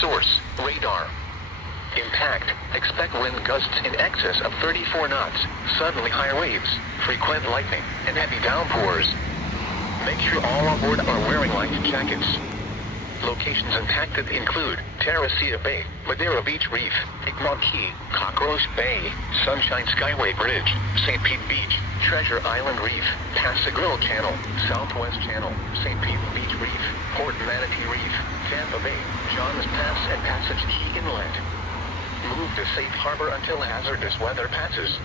Source, radar. Impact, expect wind gusts in excess of 34 knots, suddenly high waves, frequent lightning, and heavy downpours. Make sure all on board are wearing life jackets. Locations impacted include Terracea Bay, Madeira Beach Reef, Egmont Key, Cockroach Bay, Sunshine Skyway Bridge, St. Pete Beach, Treasure Island Reef, Passagrille Channel, Southwest Channel, St. Pete Beach Reef, Port Manatee Reef, Tampa Bay, Johns Pass and Passage Key Inlet. Move to safe harbor until hazardous weather passes.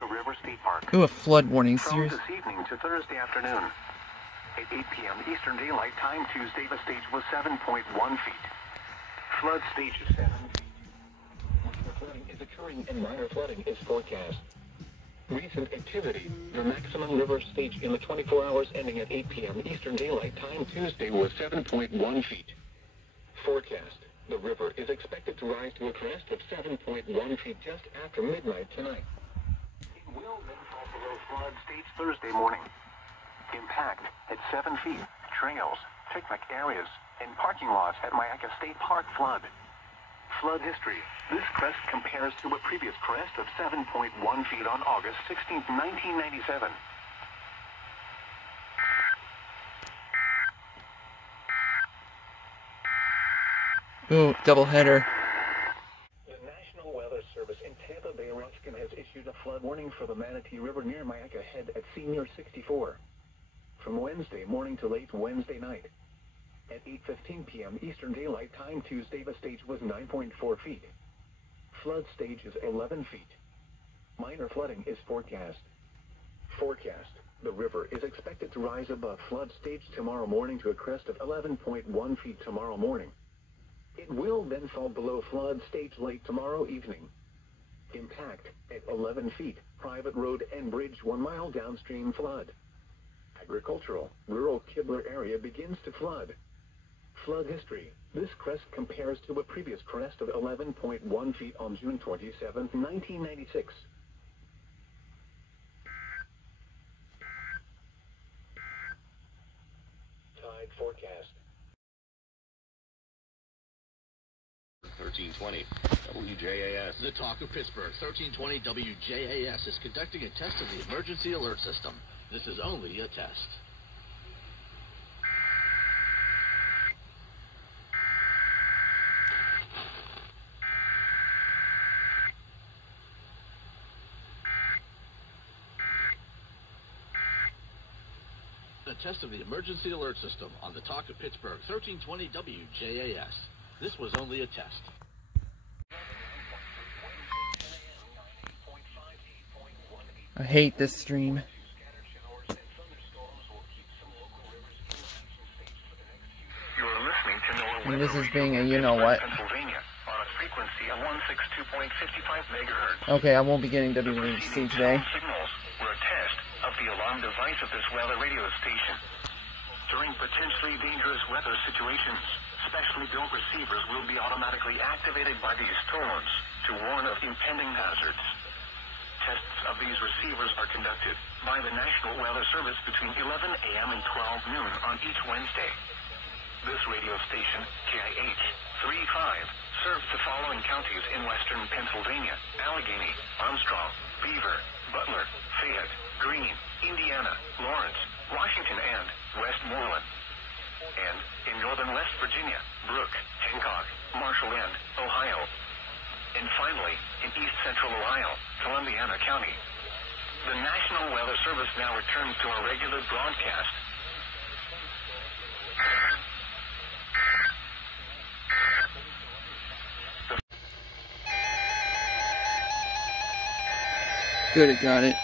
River State Park. Ooh, a flood warning. From Serious? this evening to Thursday afternoon. At 8 p.m. Eastern Daylight Time, Tuesday, the stage was 7.1 feet. Flood stage is 7 feet. Minor flooding is occurring and minor flooding is forecast. Recent activity. The maximum river stage in the 24 hours ending at 8 p.m. Eastern Daylight Time, Tuesday, was 7.1 feet. Forecast. The river is expected to rise to a crest of 7.1 feet just after midnight tonight. It will then fall below flood stage Thursday morning. Impact at 7 feet. Trails, picnic areas, and parking lots at WAHC State Park flood. Flood history. This crest compares to a previous crest of 7.1 feet on August 16, 1997. Ooh, double header. The National Weather Service in Tampa Bay, Ruskin has issued a flood warning for the Manatee River near WAHC Head at Senior 64. From Wednesday morning to late Wednesday night. At 8:15 p.m. Eastern Daylight Time, Tuesday, the stage was 9.4 feet. Flood stage is 11 feet. Minor flooding is forecast. Forecast. The river is expected to rise above flood stage tomorrow morning to a crest of 11.1 feet tomorrow morning. It will then fall below flood stage late tomorrow evening. Impact at 11 feet. Private road and bridge 1 mile downstream flood. Agricultural, rural Kibler area begins to flood. Flood history. This crest compares to a previous crest of 11.1 feet on June 27, 1996. Tide forecast. 1320 WJAS. The Talk of Pittsburgh, 1320 WJAS is conducting a test of the emergency alert system. This is only a test. A test of the emergency alert system on the Talk of Pittsburgh, 1320 WJAS. This was only a test. I hate this stream. And this is being a you-know-what. Okay, I won't be getting WAHC today. Signals were a test of the alarm device of this weather radio station. During potentially dangerous weather situations, specially built receivers will be automatically activated by these tones to warn of impending hazards. Tests of these receivers are conducted by the National Weather Service between 11 a.m. and 12 noon on each Wednesday. This radio station, KIH 35, serves the following counties in western Pennsylvania: Allegheny, Armstrong, Beaver, Butler, Fayette, Greene, Indiana, Lawrence, Washington, and Westmoreland. And in northern West Virginia, Brooke, Hancock, Marshall, and Ohio. And finally, in east central Ohio, Columbiana County. The National Weather Service now returns to our regular broadcast. Good, it got it.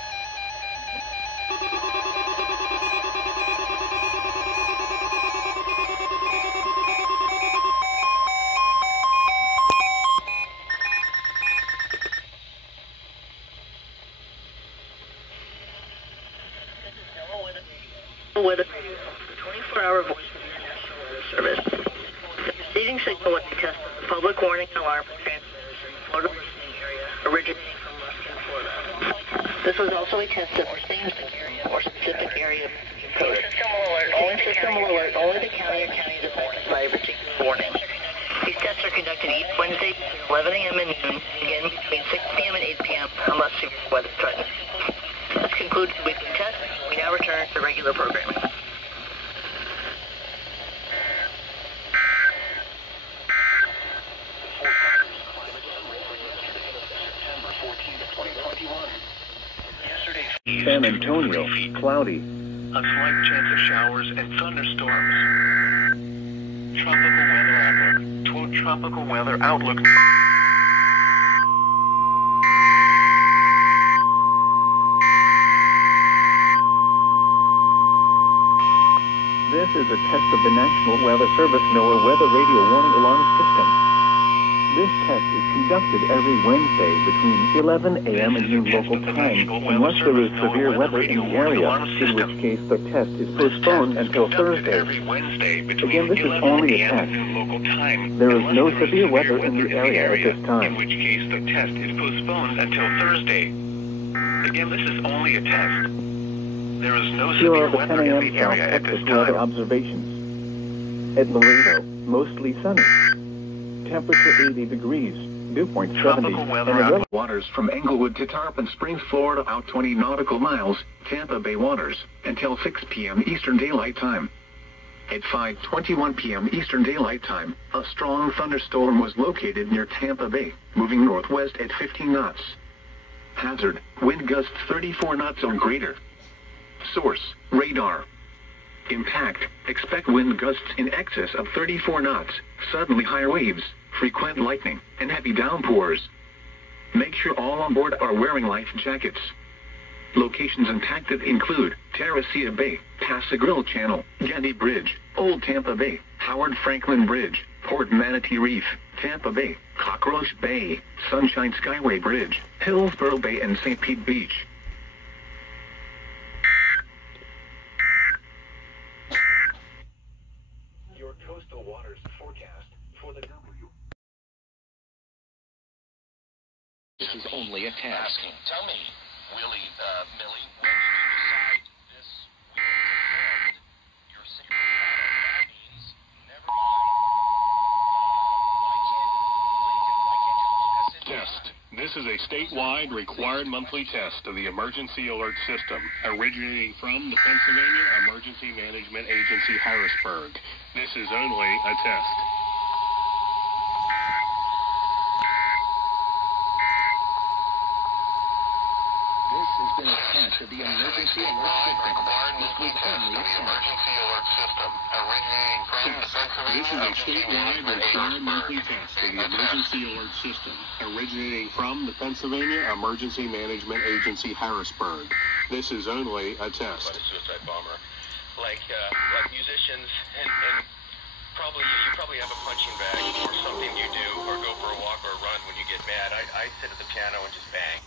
Weather Radio, the 24-hour voice of your National Weather Service. The preceding signal was a test of the public warning alarm for transmitters in the Florida listening area originating from Ruskin, Florida. This was also a test of or specific area code. System will alert only the county or counties affected by a particular warning. These tests are conducted each Wednesday, 11 a.m. and noon, again between 6 p.m. and 8 p.m. unless severe weather threatens. This concludes the weekly test. We now return to regular programming. San Antonio, cloudy. A slight chance of showers and thunderstorms. Tropical weather outlook. This is a test of the National Weather Service NOAA Weather Radio Warning Alarm System. This test is conducted every Wednesday between 11 a.m. and noon local time, unless there is severe weather in the area, in which case the test is postponed until Thursday. Again, this is only a test. There is no severe weather in the area at this time. In which case the test is postponed until Thursday. Again, this is only a test. There is no Here are severe the 10 weather a.m. in the South area at this Texas weather time. observations. At Laredo, mostly sunny. Temperature 80 degrees, dew point 70, and waters from Englewood to Tarpon Springs, Florida, out 20 nautical miles, Tampa Bay waters, until 6 p.m. Eastern Daylight Time. At 5:21 p.m. Eastern Daylight Time, a strong thunderstorm was located near Tampa Bay, moving northwest at 15 knots. Hazard, wind gusts 34 knots or greater. Source, radar. Impact, expect wind gusts in excess of 34 knots, suddenly higher waves, frequent lightning, and heavy downpours. Make sure all on board are wearing life jackets. Locations impacted include Teresita Bay, Pascagoula Channel, Getty Bridge, Old Tampa Bay, Howard Franklin Bridge, Port Manatee Reef, Tampa Bay, Cockroach Bay, Sunshine Skyway Bridge, Hillsborough Bay, and St. Pete Beach. Your coastal waters forecast for the W. This is only a test. Tell me, Millie, when did you decide this will end your secret battle? That means, never mind. Why can't you look us in the eye? Test. This is a statewide required monthly test of the Emergency Alert System, originating from the Pennsylvania Emergency Management Agency, Harrisburg. This is only a test. This has been a test of the Emergency Alert System. This was only a test. Emergency Alert System, originating from the This is a statewide required monthly test of the Emergency Alert System, originating from the Pennsylvania Emergency Management Agency, Harrisburg. This is only a test. A suicide bomber, like musicians, and probably you probably have a punching bag or something you do, or go for a walk or a run when you get mad. I sit at the piano and just bang.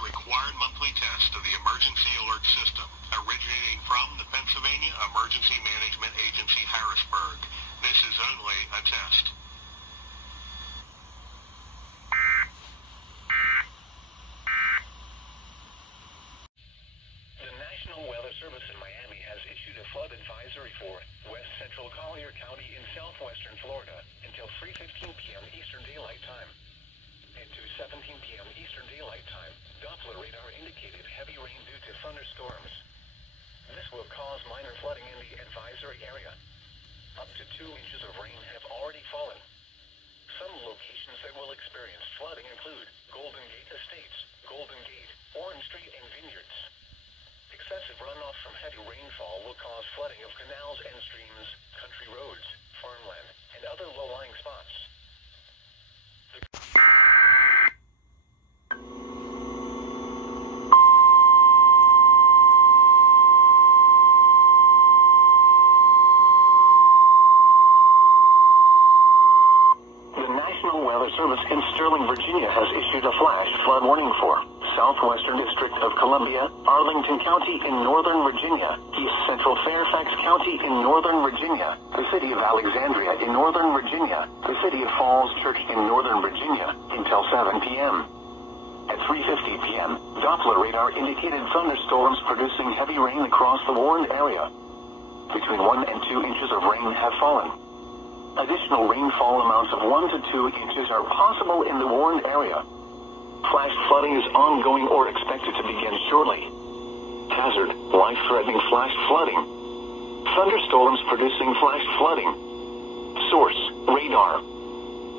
Required monthly test of the Emergency Alert System, originating from the Pennsylvania Emergency Management Agency, Harrisburg. This is only a test. The National Weather Service in Miami has issued a flood advisory for West Central Collier County in southwestern Florida until 3:15 p.m. Eastern Daylight Time. At 2:17 p.m. Eastern Daylight Time, Doppler radar indicated heavy rain due to thunderstorms. This will cause minor flooding in the advisory area. Up to 2 inches of rain have already fallen. Some locations that will experience flooding include Golden Gate Estates, Golden Gate, Orange Street, and Vineyards. Excessive runoff from heavy rainfall will cause flooding of canals and streams, country roads, farmland, and other low-lying spots. Sterling, Virginia has issued a flash flood warning for Southwestern District of Columbia, Arlington County in Northern Virginia, East Central Fairfax County in Northern Virginia, the city of Alexandria in Northern Virginia, the city of Falls Church in Northern Virginia, until 7 p.m. At 3:50 p.m., Doppler radar indicated thunderstorms producing heavy rain across the warned area. Between 1 and 2 inches of rain have fallen. Additional rainfall amounts of 1 to 2 inches are possible in the warned area. Flash flooding is ongoing or expected to begin shortly. Hazard, life-threatening flash flooding. Thunderstorms producing flash flooding. Source, radar.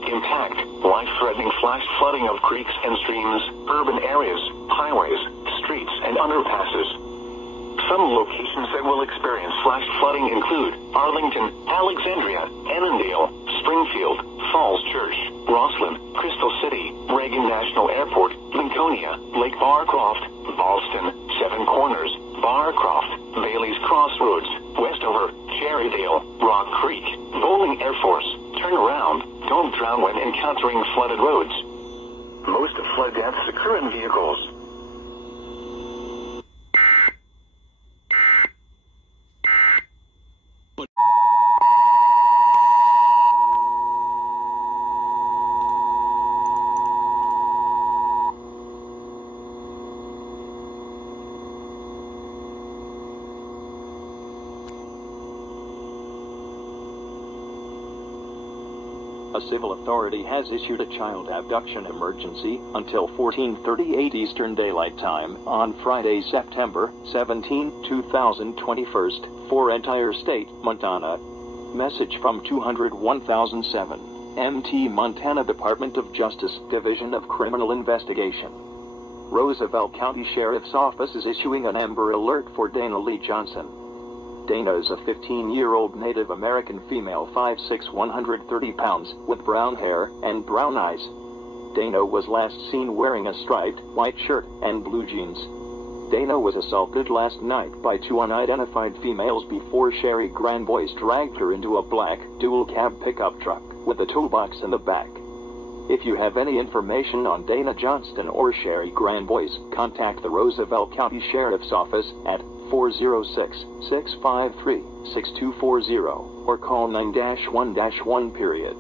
Impact, life-threatening flash flooding of creeks and streams, urban areas, highways, streets, and underpasses. Some locations that will experience flash flooding include Arlington, Alexandria, Annandale, Springfield, Falls Church, Roslyn, Crystal City, Reagan National Airport, Lincolnia, Lake Barcroft, Ballston, Seven Corners, Barcroft, Bailey's Crossroads, Westover, Cherrydale, Rock Creek, Bowling Air Force. Turn around, don't drown when encountering flooded roads. Most flood deaths occur in vehicles. A civil authority has issued a child abduction emergency until 14:38 Eastern Daylight Time on Friday, September 17, 2021 for entire state, Montana. Message from 201,007, MT Montana Department of Justice, Division of Criminal Investigation. Roosevelt County Sheriff's Office is issuing an Amber Alert for Dana Lee Johnson. Dana is a 15-year-old Native American female, 5'6", 130 pounds, with brown hair and brown eyes. Dana was last seen wearing a striped white shirt and blue jeans. Dana was assaulted last night by 2 unidentified females before Sherry Granbois dragged her into a black dual-cab pickup truck with a toolbox in the back. If you have any information on Dana Johnston or Sherry Granbois, contact the Roosevelt County Sheriff's Office at 406-653-6240 or call 9-1-1.